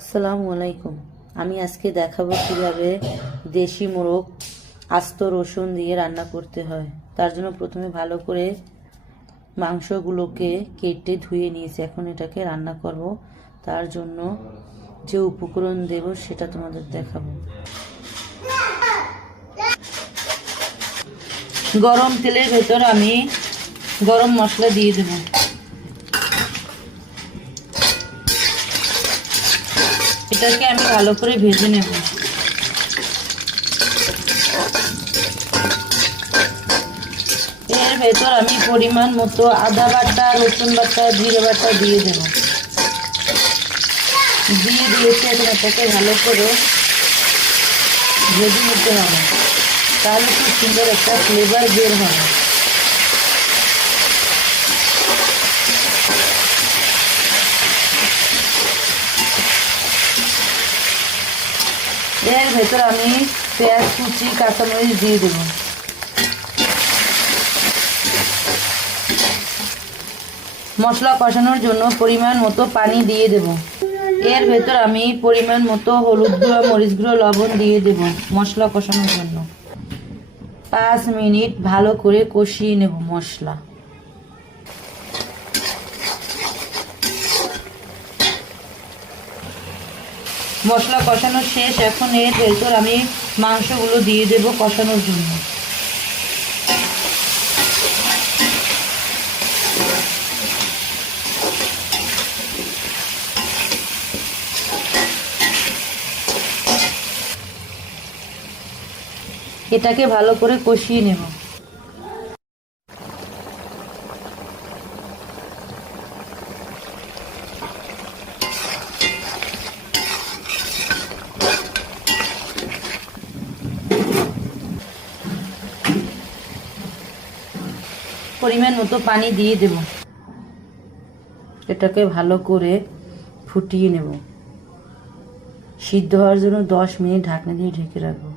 আসসালামু আলাইকুম। আমি আজকে দেখাবো কিভাবে দেশি মোরগ আস্ত রসুন দিয়ে রান্না করতে হয়। তার জন্য প্রথমে ভালো করে মাংসগুলোকে কেটে ধুয়ে নিয়েছি। এখন এটাকে রান্না করব। তার জন্য যে উপকরণ দেব সেটা তোমাদের দেখাবো। গরম তেলের ভেতর আমি গরম মশলা দিয়ে দেবো। এটাকে আমি ভালো করে ভেজে নেব। এর ভেতর আমি পরিমাণ মতো আদা বাটা, রসুন বাটা, জিরে বাটা দিয়ে দেব। দিয়েছি। এখন এটাকে ভালো করে ভেজে নিতে হবে, তাহলে খুব সুন্দর একটা ফ্লেভার বের হবে। এর ভেতর আমি পেঁয়াজ কুচি, কাঁচামরিচ দিয়ে দেব। মশলা কষানোর জন্য পরিমাণ মতো পানি দিয়ে দেব। এর ভেতর আমি পরিমাণ মতো হলুদ গুঁড়ো, মরিচ গুঁড়ো, লবণ দিয়ে দেব মশলা কষানোর জন্য। 5 মিনিট ভালো করে কষিয়ে নেব মশলা। মশলা কষানো শেষ। এখন এর ভেতর আমি মাংসগুলো দিয়ে দেব কষানোর জন্য। এটাকে ভালো করে কষিয়ে নেব। পরিমাণ মতো পানি দিয়ে দেব। এটাকে ভালো করে ফুটিয়ে নেব। সিদ্ধ হওয়ার জন্য 10 মিনিট ঢাকনা দিয়ে ঢেকে রাখবো।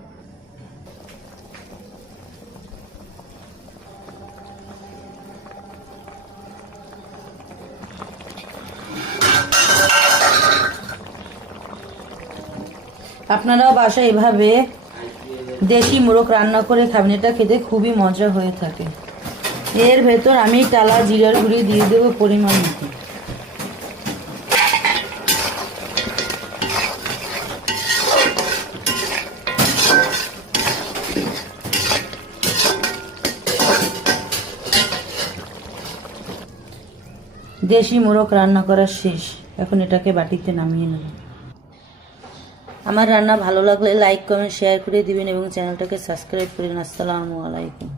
আপনারাও বাসায় এভাবে দেশি মোরগ রান্না করে খাবেন, এটা খেতে খুবই মজা হয়ে থাকে। এর ভেতর আমি টালা জিরার গুঁড়ি দিয়ে দেবো পরিমাণ মতো। দেশি মোরগ রান্না করা শেষ। এখন এটাকে বাটিতে নামিয়ে নেব। আমার রান্না ভালো লাগলে লাইক, কমেন্ট, শেয়ার করে দিবেন এবং চ্যানেলটাকে সাবস্ক্রাইব করুন। আসসালামু আলাইকুম।